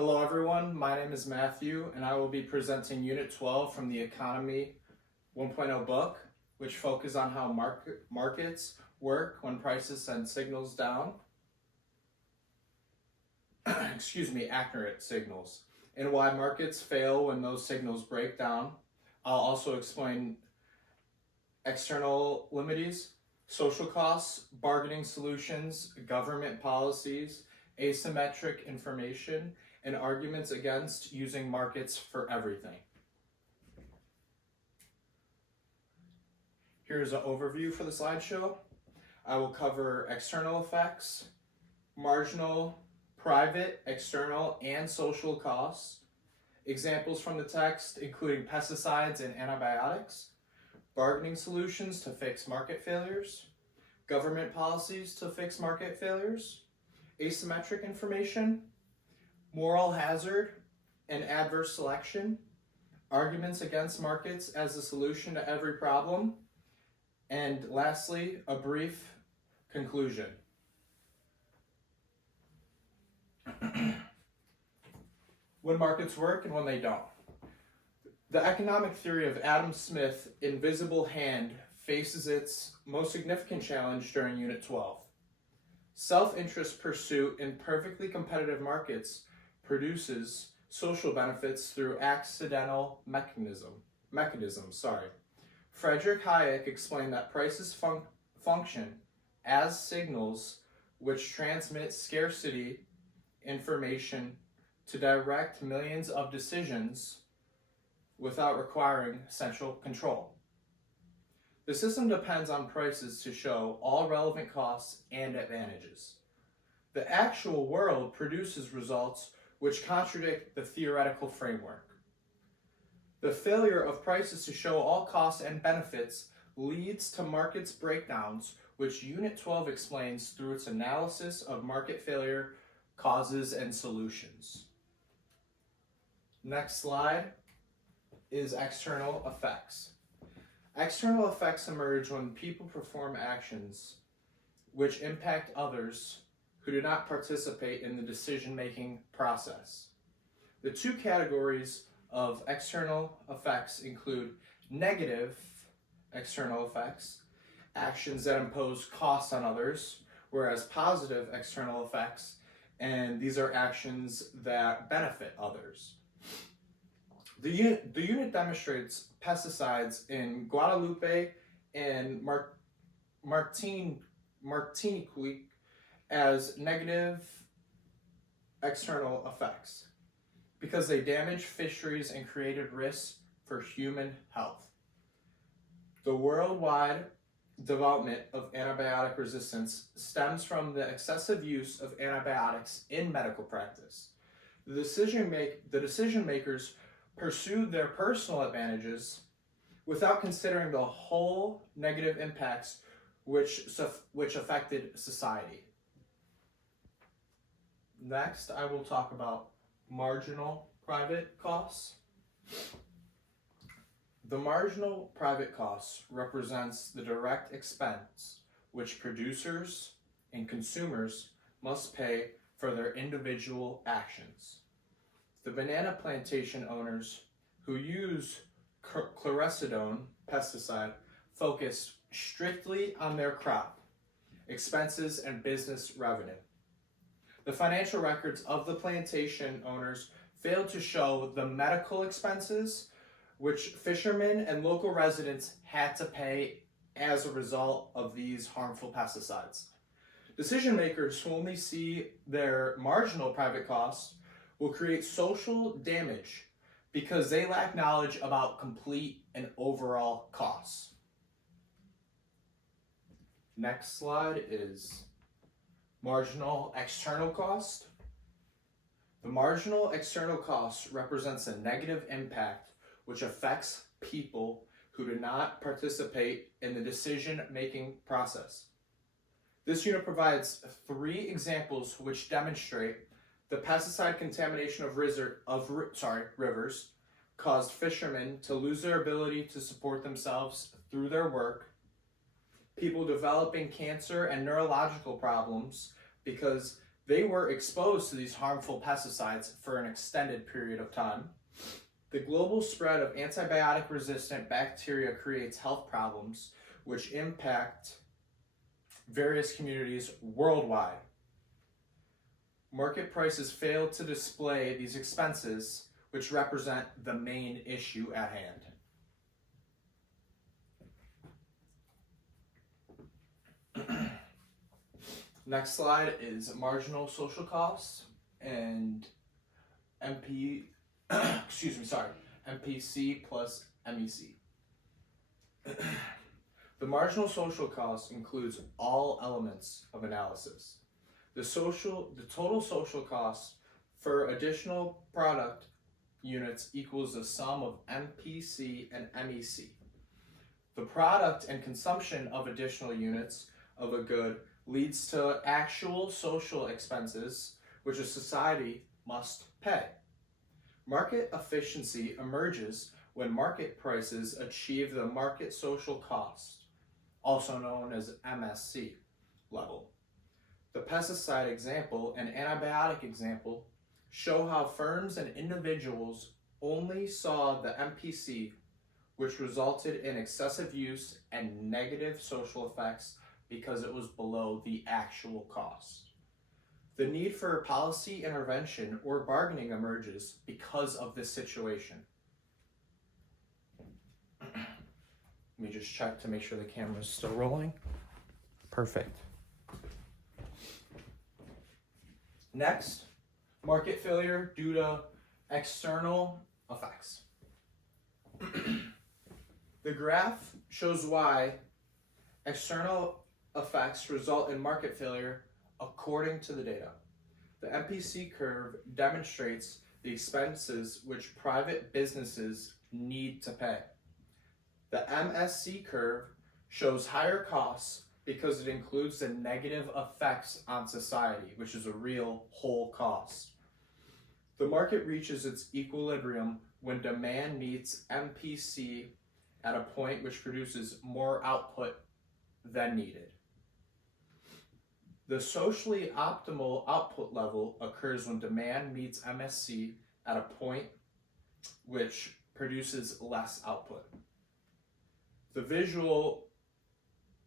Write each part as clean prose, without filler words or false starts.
Hello everyone, my name is Matthew and I will be presenting Unit 12 from the Economy 1.0 book, which focuses on how markets work when prices send signals down, accurate signals, and why markets fail when those signals break down. I'll also explain external limits, social costs, bargaining solutions, government policies, asymmetric information, and arguments against using markets for everything. Here's an overview for the slideshow. I will cover external effects, marginal, private, external, and social costs, examples from the text including pesticides and antibiotics, bargaining solutions to fix market failures, government policies to fix market failures, asymmetric information, moral hazard and adverse selection, arguments against markets as the solution to every problem, and lastly, a brief conclusion. When markets work and when they don't. The economic theory of Adam Smith's invisible hand faces its most significant challenge during Unit 12. Self-interest pursuit in perfectly competitive markets produces social benefits through accidental mechanisms. Friedrich Hayek explained that prices function as signals which transmit scarcity information to direct millions of decisions without requiring central control. The system depends on prices to show all relevant costs and advantages. The actual world produces results which contradict the theoretical framework. The failure of prices to show all costs and benefits leads to markets breakdowns, which Unit 12 explains through its analysis of market failure, causes, and solutions. Next slide is external effects. External effects emerge when people perform actions which impact others who do not participate in the decision-making process. The two categories of external effects include negative external effects, actions that impose costs on others, whereas positive external effects, and these are actions that benefit others. The unit demonstrates pesticides in Guadalupe and Martinique as negative external effects because they damage fisheries and created risks for human health. The worldwide development of antibiotic resistance stems from the excessive use of antibiotics in medical practice. The decision makers pursued their personal advantages without considering the whole negative impacts which affected society. Next, I will talk about marginal private costs. The marginal private cost represents the direct expense which producers and consumers must pay for their individual actions. The banana plantation owners who use chlorsidone pesticide focused strictly on their crop, expenses, and business revenue. The financial records of the plantation owners failed to show the medical expenses which fishermen and local residents had to pay as a result of these harmful pesticides. Decision makers who only see their marginal private costs will create social damage because they lack knowledge about complete and overall costs. Next slide is marginal external cost. The marginal external cost represents a negative impact which affects people who do not participate in the decision-making process. This unit provides 3 examples which demonstrate the pesticide contamination of rivers caused fishermen to lose their ability to support themselves through their work, people developing cancer and neurological problems because They were exposed to these harmful pesticides for an extended period of time. The global spread of antibiotic-resistant bacteria creates health problems which impact various communities worldwide. Market prices fail to display these expenses, which represent the main issue at hand. Next slide is marginal social costs and MPC plus MEC. The marginal social cost includes all elements of analysis. The total social cost for additional product units equals the sum of MPC and MEC. The product and consumption of additional units of a good leads to actual social expenses which a society must pay. Market efficiency emerges when market prices achieve the market social cost, also known as MSC level. The pesticide example and antibiotic example show how firms and individuals only saw the MPC, which resulted in excessive use and negative social effects because it was below the actual cost. The need for policy intervention or bargaining emerges because of this situation. Let me just check to make sure the camera is still rolling. Perfect. Next, market failure due to external effects. The graph shows why external effects result in market failure according to the data. The MPC curve demonstrates the expenses which private businesses need to pay. The MSC curve shows higher costs because it includes the negative effects on society, which is a real whole cost. The market reaches its equilibrium when demand meets MPC at a point which produces more output than needed. The socially optimal output level occurs when demand meets MSC at a point which produces less output. The visual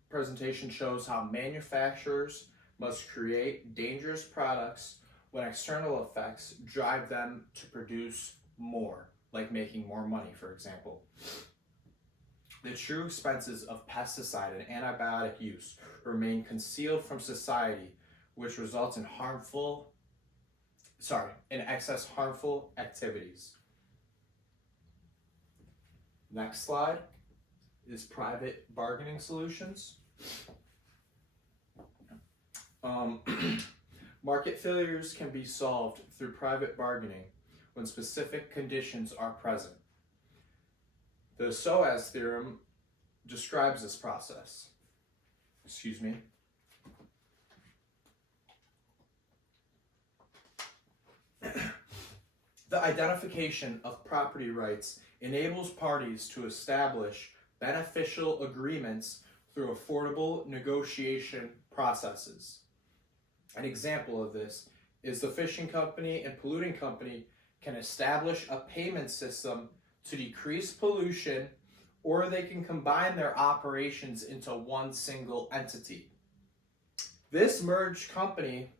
presentation shows how manufacturers must create dangerous products when external effects drive them to produce more, like making more money, for example. The true expenses of pesticide and antibiotic use remain concealed from society, which results in excess harmful activities. Next slide is private bargaining solutions. Market failures can be solved through private bargaining when specific conditions are present. The SOAS theorem describes this process. The identification of property rights enables parties to establish beneficial agreements through affordable negotiation processes. An example of this is the fishing company and polluting company can establish a payment system to decrease pollution, or they can combine their operations into one single entity. This merged company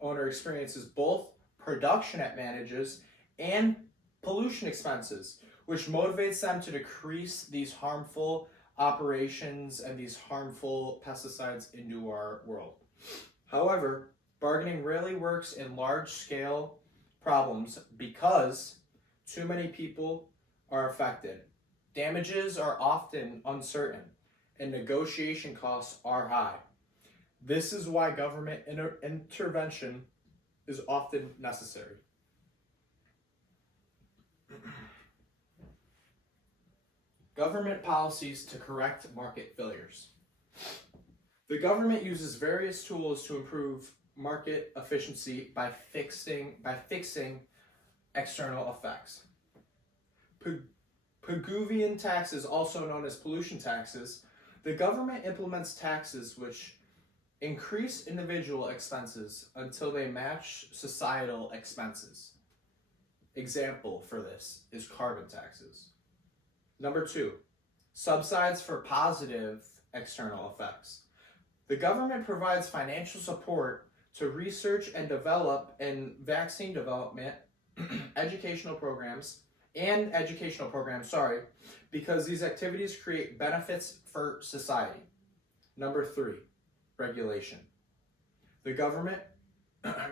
owner experiences both production advantages and pollution expenses, which motivates them to decrease these harmful operations and these harmful pesticides into our world. However, bargaining rarely works in large-scale problems because too many people are affected. Damages are often uncertain, and negotiation costs are high. This is why government intervention is often necessary. Government policies to correct market failures. The government uses various tools to improve market efficiency by fixing external effects. Pigouvian taxes, also known as pollution taxes, the government implements taxes which Increase individual expenses until they match societal expenses. Example for this is carbon taxes. Number 2, subsides for positive external effects. The government provides financial support to research and develop in vaccine development, educational programs, because these activities create benefits for society. Number 3, regulation. The government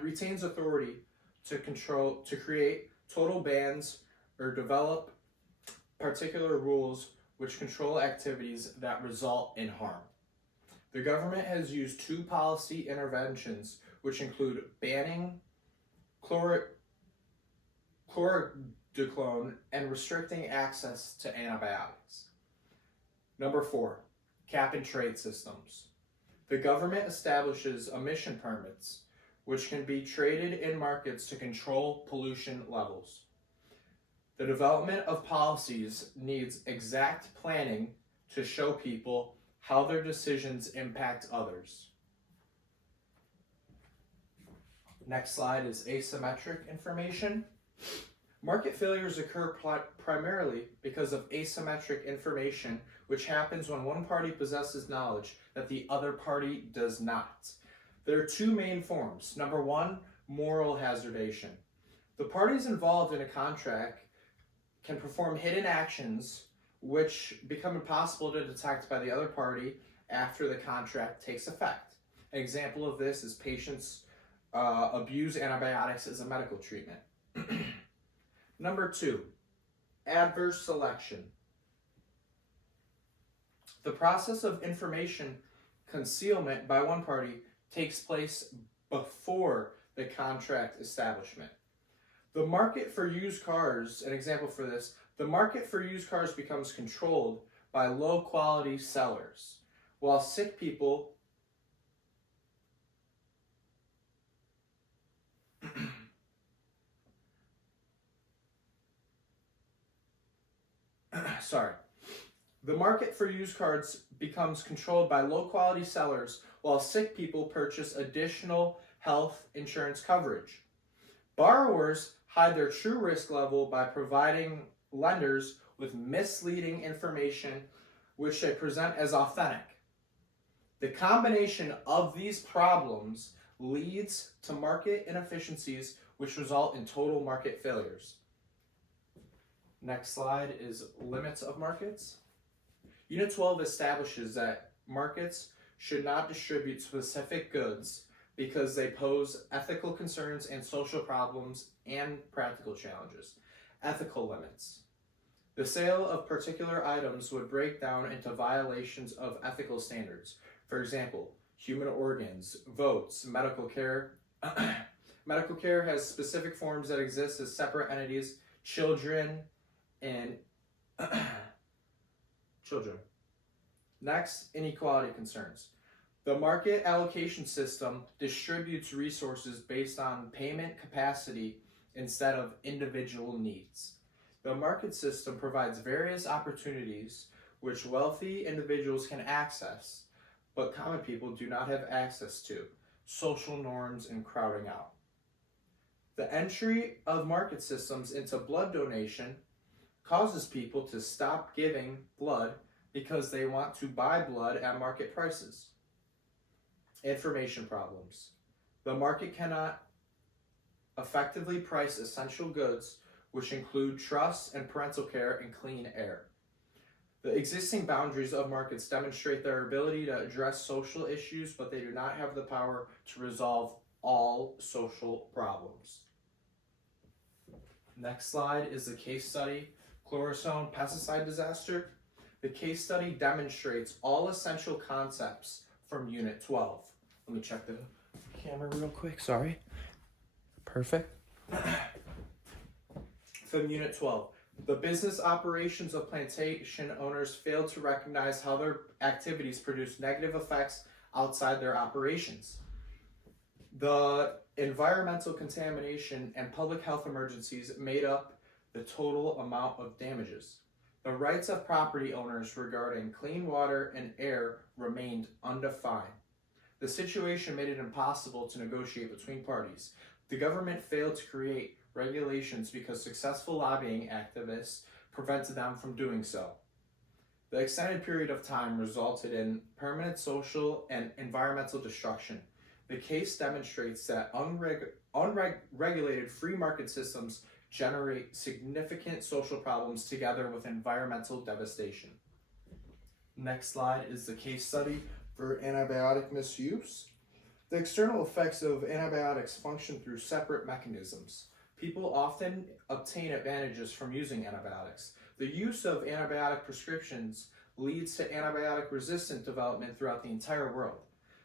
retains authority to create total bans or develop particular rules which control activities that result in harm. The government has used 2 policy interventions, which include banning chloroquine and restricting access to antibiotics. Number 4, cap and trade systems. The government establishes emission permits, which can be traded in markets to control pollution levels. The development of policies needs exact planning to show people how their decisions impact others. Next slide is asymmetric information. Market failures occur primarily because of asymmetric information, which happens when one party possesses knowledge that the other party does not. There are 2 main forms. Number 1, moral hazardation. The parties involved in a contract can perform hidden actions which become impossible to detect by the other party after the contract takes effect. An example of this is patients abuse antibiotics as a medical treatment. Number 2, adverse selection. The process of information concealment by one party takes place before the contract establishment. The market for used cars, an example for this, the market for used cars becomes controlled by low quality sellers, while sick people The market for used cars becomes controlled by low-quality sellers while sick people purchase additional health insurance coverage. Borrowers hide their true risk level by providing lenders with misleading information which they present as authentic. The combination of these problems leads to market inefficiencies which result in total market failures. Next slide is limits of markets. Unit 12 establishes that markets should not distribute specific goods because they pose ethical concerns and social problems and practical challenges. Ethical limits. The sale of particular items would break down into violations of ethical standards. For example, human organs, votes, medical care. Medical care has specific forms that exist as separate entities, children, and children. Next, inequality concerns. The market allocation system distributes resources based on payment capacity instead of individual needs. The market system provides various opportunities which wealthy individuals can access, but common people do not have access to, social norms and crowding out. The entry of market systems into blood donation causes people to stop giving blood because they want to buy blood at market prices. Information problems. The market cannot effectively price essential goods, which include trust and parental care and clean air. The existing boundaries of markets demonstrate their ability to address social issues, but they do not have the power to resolve all social problems. Next slide is the case study, Chlorozone pesticide disaster. The case study demonstrates all essential concepts from Unit 12. Let me check the camera real quick, sorry. Perfect. From Unit 12. The business operations of plantation owners failed to recognize how their activities produce negative effects outside their operations. The environmental contamination and public health emergencies made up the total amount of damages. The rights of property owners regarding clean water and air remained undefined. The situation made it impossible to negotiate between parties. The government failed to create regulations because successful lobbying activists prevented them from doing so. The extended period of time resulted in permanent social and environmental destruction. The case demonstrates that unregulated free market systems generate significant social problems together with environmental devastation. Next slide is the case study for antibiotic misuse. The external effects of antibiotics function through separate mechanisms. People often obtain advantages from using antibiotics. The use of antibiotic prescriptions leads to antibiotic-resistant development throughout the entire world.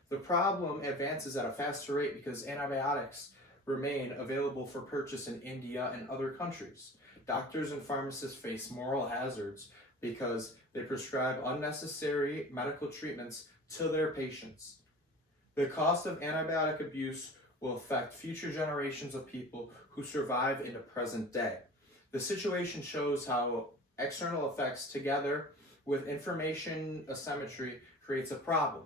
The problem advances at a faster rate because antibiotics remain available for purchase in India and other countries. Doctors and pharmacists face moral hazards because they prescribe unnecessary medical treatments to their patients. The cost of antibiotic abuse will affect future generations of people who survive in the present day. The situation shows how external effects together with information asymmetry creates a problem.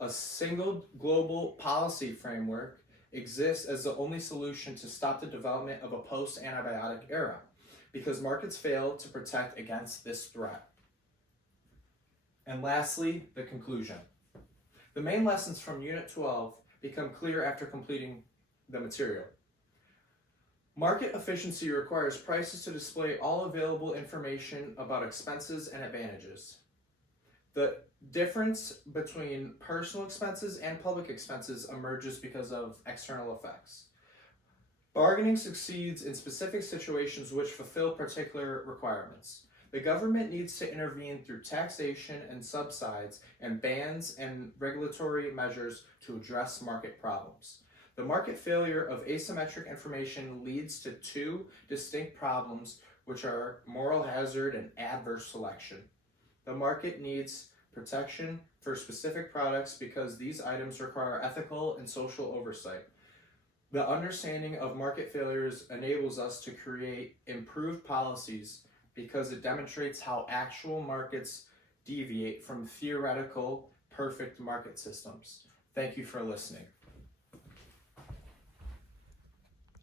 A single global policy framework exists as the only solution to stop the development of a post-antibiotic era because markets fail to protect against this threat. And lastly, the conclusion. The main lessons from Unit 12 become clear after completing the material. Market efficiency requires prices to display all available information about expenses and advantages. The difference between personal expenses and public expenses emerges because of external effects. Bargaining succeeds in specific situations which fulfill particular requirements. The government needs to intervene through taxation and subsides and bans and regulatory measures to address market problems. The market failure of asymmetric information leads to two distinct problems, which are moral hazard and adverse selection. The market needs protection for specific products because these items require ethical and social oversight. The understanding of market failures enables us to create improved policies because it demonstrates how actual markets deviate from theoretical perfect market systems. Thank you for listening.